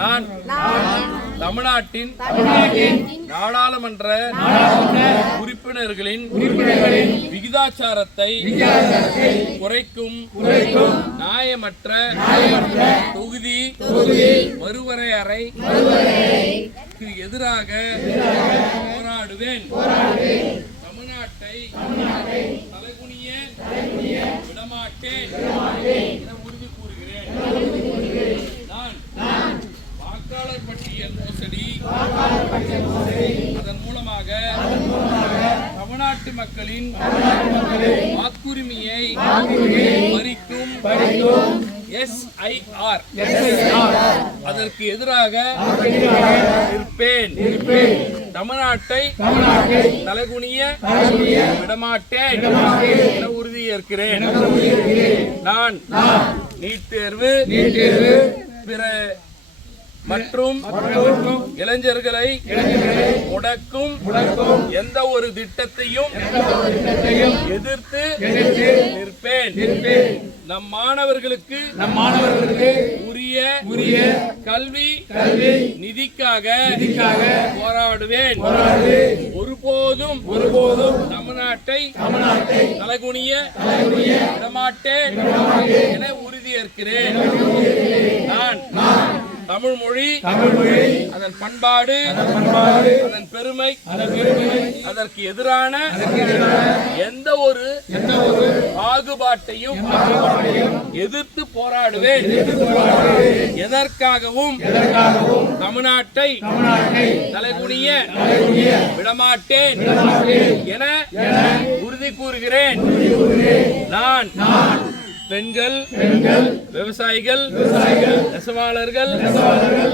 நான் தமிழ்நாட்டின் நாடாளுமன்ற உறுப்பினர்களின் விகிதாச்சாரத்தை குறைக்கும் நியாயமற்ற தொகுதி மறுவரையறைக்கு எதிராக போராடுவேன். தமிழ்நாட்டை தலைகுனிய விடமாட்டேன் என உறுதி கூறுகிறேன். நான் வாக்காளர் பட்டியல் மோசடி அதன் மூலமாக தமிழ்நாட்டு மக்களின் வாக்குரிமையை பறிக்கும் SIR அதற்கு எதிராக இருப்பேன். தமிழ்நாட்டை தலைகுனிய விடமாட்டேன் என உறுதியேற்கிறேன். நான் நீட் தேர்வு பிற மற்றும் இளைஞர்களை முடக்கும் எந்த ஒரு திட்டத்தையும் எதிர்த்து நிற்பேன். நம் மாணவர்களுக்கு உரிய கல்வி நிதிக்காக போராடுவேன். ஒருபோதும் தமிழ்நாட்டை தலைகுனிய விடமாட்டேன் என உறுதியேற்கிறேன். நான் தமிழ் மொழி அதன் பண்பாடு அதன் பெருமை அதற்கு எதிரான எந்த ஒரு பாகுபாட்டையும் எதிர்த்து போராடுவேன். எதற்காகவும் தமிழ்நாட்டை தலைகுனிய விடமாட்டேன் என உறுதி கூறுகிறேன். நான் பெண்கள் விவசாயிகள் நெசவாளர்கள்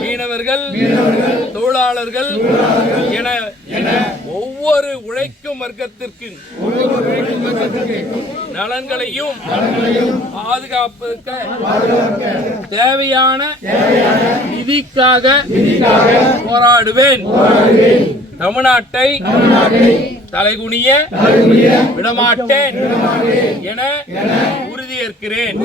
மீனவர்கள் தொழிலாளர்கள் என ஒவ்வொரு உழைக்கும் வர்க்கத்திற்கு நலன்களையும் பாதுகாப்புக்கு தேவையான நிதிக்காக போராடுவேன். தமிழ்நாட்டை தலைகுனிய விடமாட்டேன் என உறுதியேற்கிறேன்.